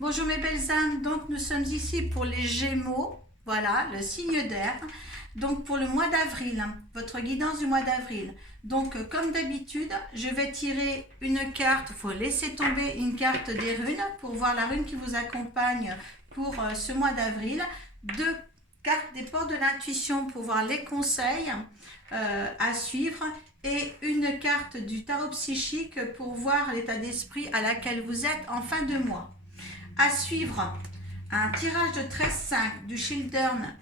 Bonjour mes belles âmes, donc nous sommes ici pour les Gémeaux, voilà, le signe d'air, donc pour le mois d'avril, votre guidance du mois d'avril. Donc comme d'habitude, je vais tirer une carte, il faut laisser tomber une carte des runes pour voir la rune qui vous accompagne pour ce mois d'avril. Deux cartes des portes de l'intuition pour voir les conseils à suivre et une carte du tarot psychique pour voir l'état d'esprit à laquelle vous êtes en fin de mois. À suivre, un tirage de 13-5 du Childern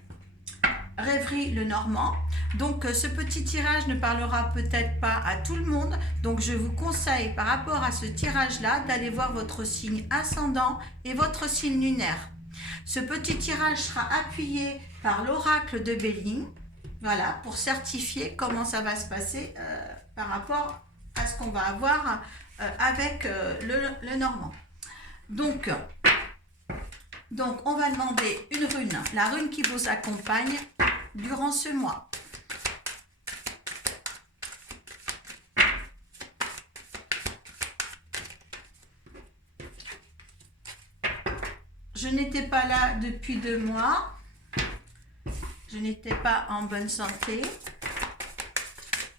Rêverie le Normand. Donc ce petit tirage ne parlera peut-être pas à tout le monde, donc je vous conseille par rapport à ce tirage-là d'aller voir votre signe ascendant et votre signe lunaire. Ce petit tirage sera appuyé par l'oracle de Béline, voilà, pour certifier comment ça va se passer par rapport à ce qu'on va avoir avec le Normand. Donc, on va demander une rune, la rune qui vous accompagne durant ce mois. Je n'étais pas là depuis 2 mois. Je n'étais pas en bonne santé.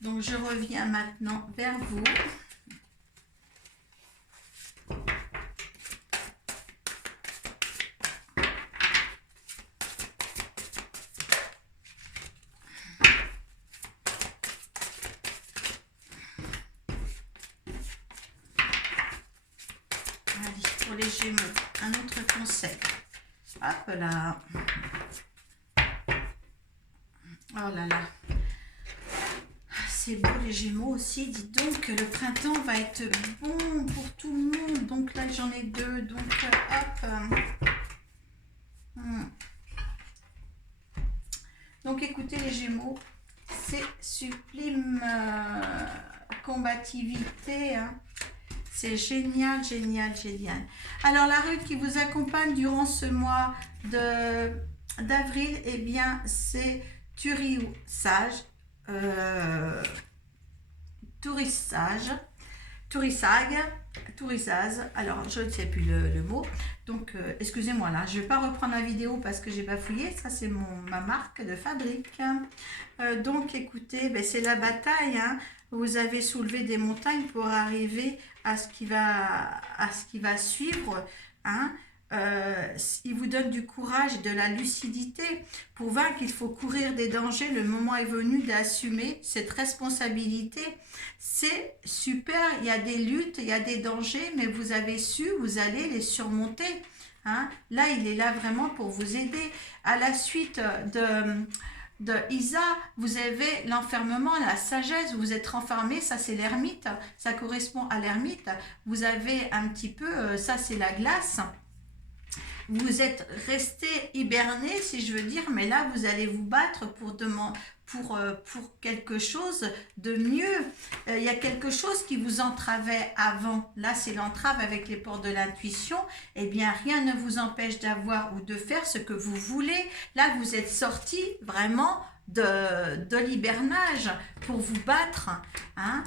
Donc, je reviens maintenant vers vous. Pour les Gémeaux, un autre conseil. Hop là. Oh là là. C'est beau les Gémeaux aussi. Dites donc, le printemps va être bon pour tout le monde. Donc là, j'en ai 2. Donc, hop. Donc, écoutez les Gémeaux, c'est sublime combativité, hein. C'est génial, génial, génial. Alors, la rune qui vous accompagne durant ce mois d'avril, eh bien, c'est Turissage. Tourissage. Alors, je ne sais plus le mot. Donc, excusez-moi là, je ne vais pas reprendre la vidéo parce que j'ai bafouillé. Ça, c'est ma marque de fabrique. Donc, écoutez, ben, c'est la bataille, hein. Vous avez soulevé des montagnes pour arriver à ce qui va suivre, hein. Il vous donne du courage et de la lucidité. Pour vaincre, il faut courir des dangers. Le moment est venu d'assumer cette responsabilité. C'est super, il y a des luttes, il y a des dangers, mais vous avez su, vous allez les surmonter, hein. Là, il est là vraiment pour vous aider. À la suite de Isa, vous avez l'enfermement, la sagesse, vous êtes renfermé, ça c'est l'ermite, ça correspond à l'ermite. Vous avez un petit peu, ça c'est la glace. Vous êtes resté hiberné, si je veux dire, mais là, vous allez vous battre pour quelque chose de mieux. Il y a quelque chose qui vous entravait avant. Là, c'est l'entrave avec les portes de l'intuition. Eh bien, rien ne vous empêche d'avoir ou de faire ce que vous voulez. Là, vous êtes sorti vraiment de l'hibernage pour vous battre, hein.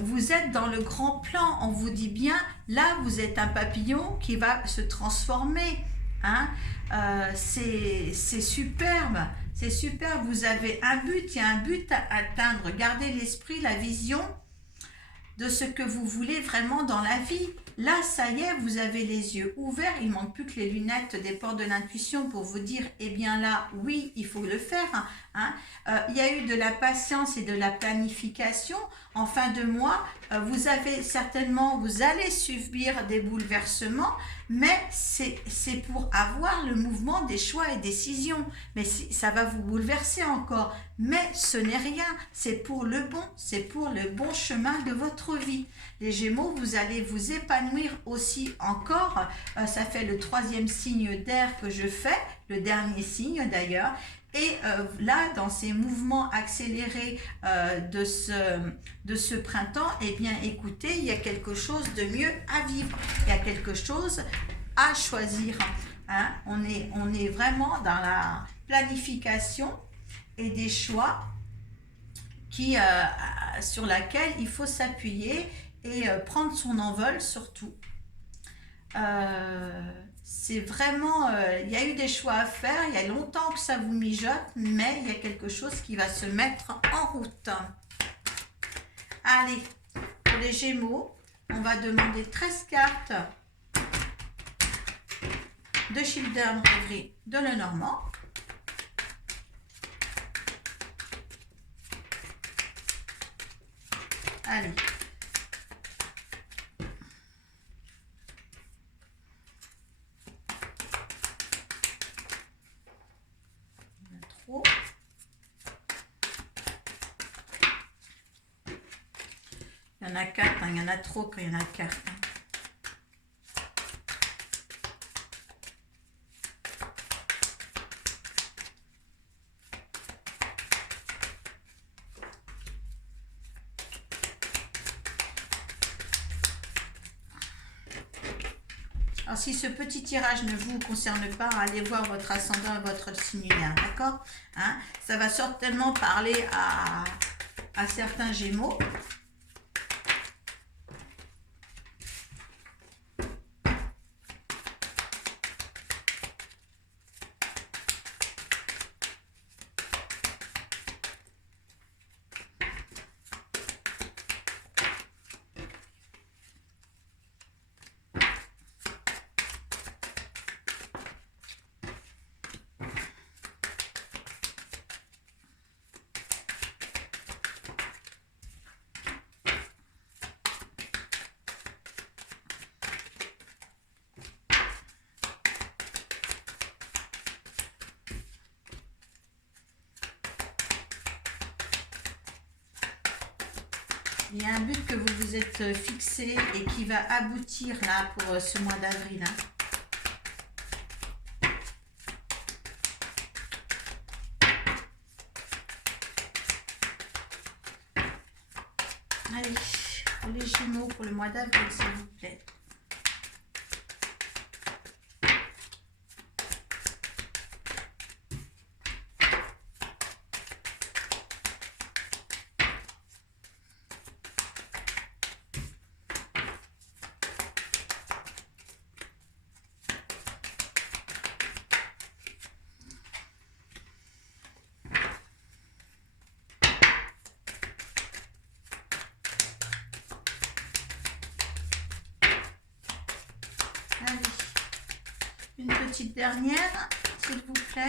Vous êtes dans le grand plan, on vous dit bien, là vous êtes un papillon qui va se transformer, hein. C'est superbe, c'est superbe, vous avez un but, il y a un but à atteindre, gardez l'esprit, la vision de ce que vous voulez vraiment dans la vie. Là, ça y est, vous avez les yeux ouverts, il ne manque plus que les lunettes des portes de l'intuition pour vous dire, eh bien là, oui, il faut le faire, hein. Il y a eu de la patience et de la planification. En fin de mois, vous allez subir des bouleversements, mais c'est pour avoir le mouvement des choix et décisions. Mais ça va vous bouleverser encore, mais ce n'est rien, c'est pour le bon chemin de votre vie. Les Gémeaux, vous allez vous épanouir aussi encore. Ça fait le 3e signe d'air que je fais, le dernier signe d'ailleurs. Et là, dans ces mouvements accélérés de ce printemps, eh bien, écoutez, il y a quelque chose de mieux à vivre. Il y a quelque chose à choisir, hein. On est vraiment dans la planification et des choix sur laquelle il faut s'appuyer et prendre son envol surtout. C'est vraiment, il y a eu des choix à faire, il y a longtemps que ça vous mijote, mais il y a quelque chose qui va se mettre en route. Allez, pour les Gémeaux, on va demander 13 cartes de Children Rêverie de Lenormand. Allez. Il y en a trop. Il y en a 4, hein. Il y en a trop quand il y en a 4. Alors, si ce petit tirage ne vous concerne pas, allez voir votre ascendant et votre signe lunaire, d'accord, hein? Ça va certainement parler à certains Gémeaux. Il y a un but que vous vous êtes fixé et qui va aboutir là pour ce mois d'avril. Hein. Allez, pour les Gémeaux, pour le mois d'avril, s'il vous plaît. Allez, une petite dernière, s'il vous plaît.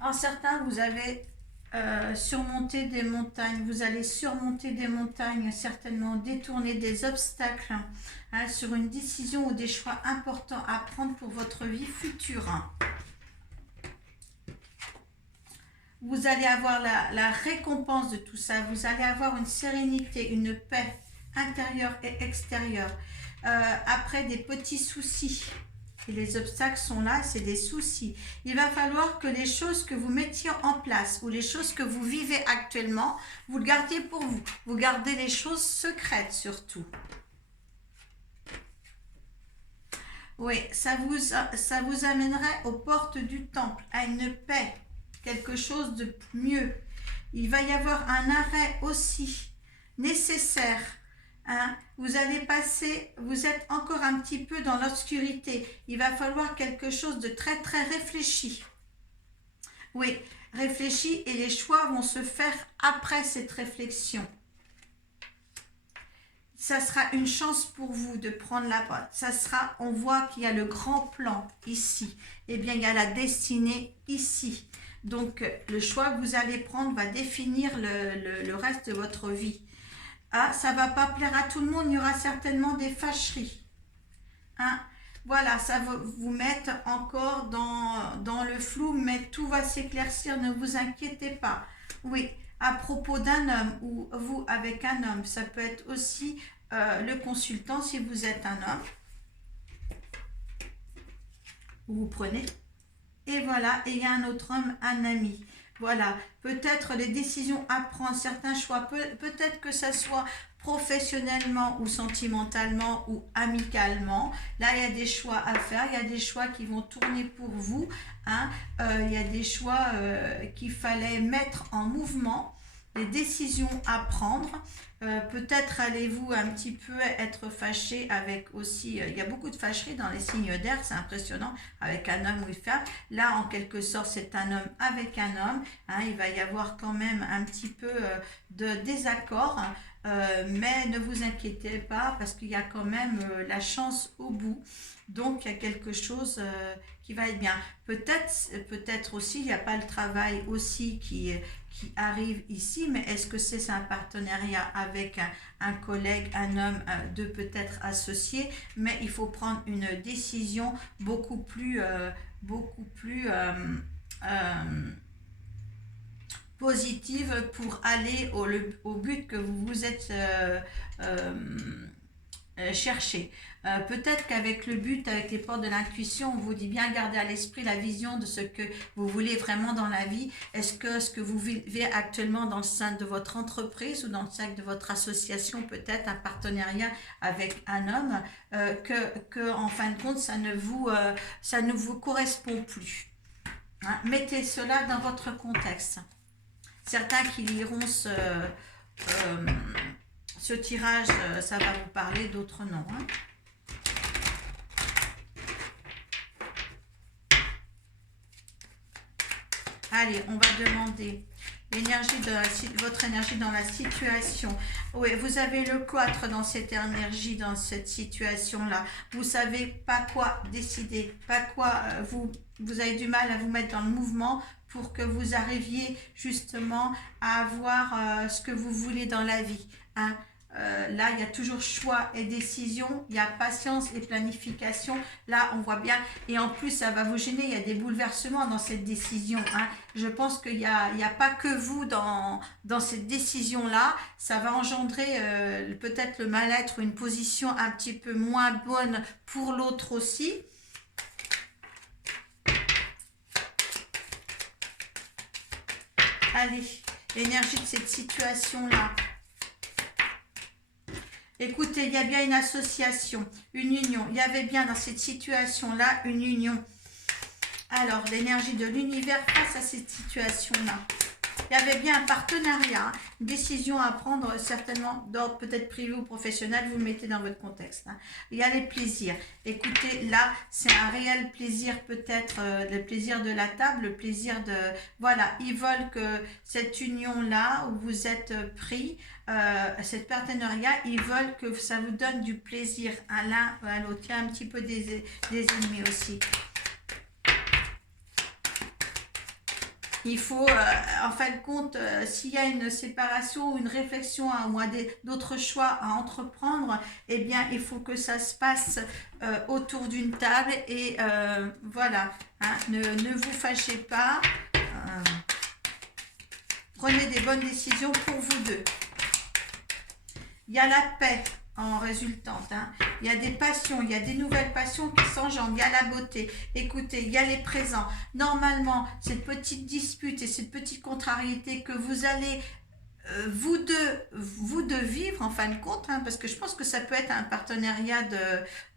Alors certains, vous avez surmonter des montagnes, vous allez surmonter des montagnes, certainement détourner des obstacles hein, sur une décision ou des choix importants à prendre pour votre vie future. Vous allez avoir la récompense de tout ça, vous allez avoir une sérénité, une paix intérieure et extérieure. Après des petits soucis, et les obstacles sont là, c'est des soucis. Il va falloir que les choses que vous mettiez en place ou les choses que vous vivez actuellement, vous le gardiez pour vous. Vous gardez les choses secrètes surtout. Oui, ça vous amènerait aux portes du temple, à une paix, quelque chose de mieux. Il va y avoir un arrêt aussi nécessaire. Hein, vous allez passer, vous êtes encore un petit peu dans l'obscurité. Il va falloir quelque chose de très très réfléchi. Oui, réfléchi et les choix vont se faire après cette réflexion. Ça sera une chance pour vous de prendre la porte. Ça sera, on voit qu'il y a le grand plan ici. Eh bien, il y a la destinée ici. Donc, le choix que vous allez prendre va définir le reste de votre vie. Ah, ça ne va pas plaire à tout le monde, il y aura certainement des fâcheries. Hein? Voilà, ça va vous mettre encore dans le flou, mais tout va s'éclaircir, ne vous inquiétez pas. Oui, à propos d'un homme ou vous avec un homme, ça peut être aussi le consultant si vous êtes un homme. Vous prenez. Et voilà, et il y a un autre homme, un ami. Voilà, peut-être les décisions à prendre, certains choix, peut-être que ça soit professionnellement ou sentimentalement ou amicalement. Là, il y a des choix à faire, il y a des choix qui vont tourner pour vous, hein. Il y a des choix qu'il fallait mettre en mouvement, des décisions à prendre. Peut-être allez-vous un petit peu être fâché avec aussi, il y a beaucoup de fâcherie dans les signes d'air, c'est impressionnant, avec un homme ou une femme. Là, en quelque sorte, c'est un homme avec un homme, hein. Il va y avoir quand même un petit peu de désaccord, mais ne vous inquiétez pas parce qu'il y a quand même la chance au bout. Donc, il y a quelque chose qui va être bien. Peut-être aussi, il n'y a pas le travail aussi qui arrive ici, mais est-ce que c'est un partenariat avec un collègue, un homme, deux peut-être associés, mais il faut prendre une décision beaucoup plus euh, positive pour aller au but que vous vous êtes cherché. Peut-être qu'avec le but, avec les portes de l'intuition, on vous dit bien garder à l'esprit la vision de ce que vous voulez vraiment dans la vie. Est-ce que ce que vous vivez actuellement dans le sein de votre entreprise ou dans le sein de votre association, peut-être un partenariat avec un homme, que en fin de compte, ça ne vous correspond plus. Hein? Mettez cela dans votre contexte. Certains qui liront ce tirage, ça va vous parler, d'autres non. Hein. Allez, on va demander l'énergie votre énergie dans la situation. Oui, vous avez le 4 dans cette énergie, dans cette situation-là. Vous savez pas quoi décider, pas quoi, vous avez du mal à vous mettre dans le mouvement pour que vous arriviez justement à avoir ce que vous voulez dans la vie. Hein. Là, il y a toujours choix et décision, il y a patience et planification. Là, on voit bien, et en plus, ça va vous gêner, il y a des bouleversements dans cette décision. Hein. Je pense qu'il n'y a pas que vous dans cette décision-là. Ça va engendrer peut-être le mal-être ou une position un petit peu moins bonne pour l'autre aussi. Allez, l'énergie de cette situation-là. Écoutez, il y a bien une association, une union. Il y avait bien dans cette situation-là une union. Alors, l'énergie de l'univers face à cette situation-là. Il y avait bien un partenariat, une décision à prendre certainement d'ordre peut-être privé ou professionnel, vous le mettez dans votre contexte. Hein. Il y a les plaisirs. Écoutez, là, c'est un réel plaisir peut-être, le plaisir de la table, le plaisir de... Voilà, ils veulent que cette union-là, où vous êtes pris, cet partenariat, ils veulent que ça vous donne du plaisir à l'un ou à l'autre. Il y a un petit peu des ennemis aussi. Il faut, en fin de compte, s'il y a une séparation ou une réflexion ou d'autres choix à entreprendre, eh bien, il faut que ça se passe autour d'une table et voilà, hein, ne vous fâchez pas, prenez des bonnes décisions pour vous deux. Il y a la paix en résultante. Hein. Il y a des passions, il y a des nouvelles passions qui s'engendrent, il y a la beauté. Écoutez, il y a les présents. Normalement, cette petite dispute et cette petite contrariété que vous allez vous deux vivre en fin de compte, hein, parce que je pense que ça peut être un partenariat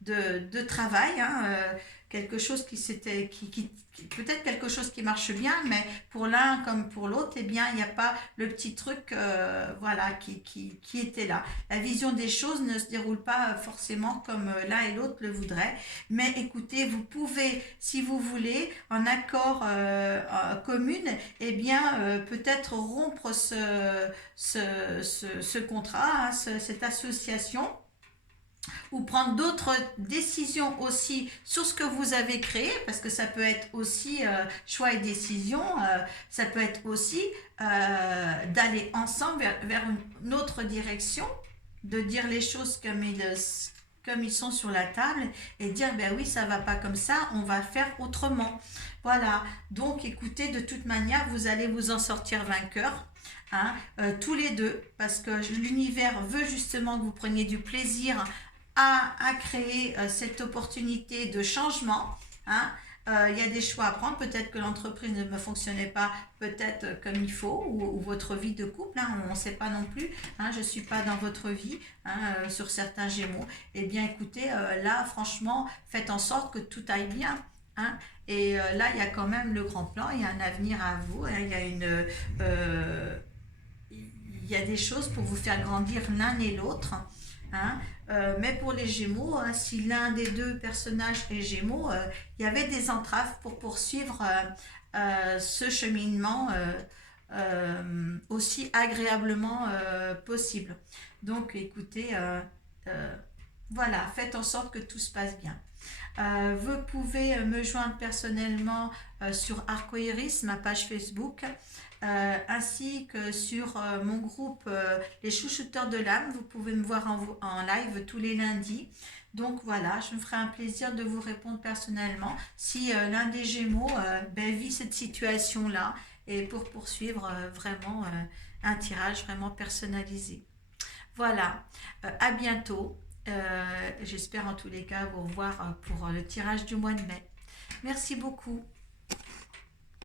de travail, hein, quelque chose peut-être quelque chose qui marche bien, mais pour l'un comme pour l'autre, eh bien, il n'y a pas le petit truc voilà, qui était là. La vision des choses ne se déroule pas forcément comme l'un et l'autre le voudraient, mais écoutez, vous pouvez, si vous voulez, en accord commune, eh bien, peut-être rompre ce contrat, hein, cette association, ou prendre d'autres décisions aussi sur ce que vous avez créé, parce que ça peut être aussi choix et décision, ça peut être aussi d'aller ensemble vers une autre direction, de dire les choses comme ils sont sur la table et dire ben oui, ça va pas comme ça, on va faire autrement. Voilà, donc écoutez, de toute manière, vous allez vous en sortir vainqueur. Hein, tous les deux, parce que l'univers veut justement que vous preniez du plaisir à créer cette opportunité de changement, hein, Il y a des choix à prendre. Peut-être que l'entreprise ne me fonctionnait pas peut-être comme il faut, ou votre vie de couple, hein, on ne sait pas non plus. Hein, je ne suis pas dans votre vie, hein, sur certains Gémeaux. Eh bien, écoutez, là, franchement, faites en sorte que tout aille bien. Hein. Et là, il y a quand même le grand plan, il y a un avenir à vous, hein, il y a des choses pour vous faire grandir l'un et l'autre. Hein. Mais pour les Gémeaux, hein, si l'un des deux personnages est Gémeaux, il y avait des entraves pour poursuivre ce cheminement aussi agréablement possible. Donc écoutez, voilà, faites en sorte que tout se passe bien. Vous pouvez me joindre personnellement sur Arcoiris, ma page Facebook, ainsi que sur mon groupe Les Chouchouteurs de l'âme. Vous pouvez me voir en live tous les lundis. Donc voilà, je me ferai un plaisir de vous répondre personnellement si l'un des Gémeaux vit cette situation-là et pour poursuivre vraiment un tirage vraiment personnalisé. Voilà, à bientôt. J'espère en tous les cas vous revoir pour le tirage du mois de mai. Merci beaucoup.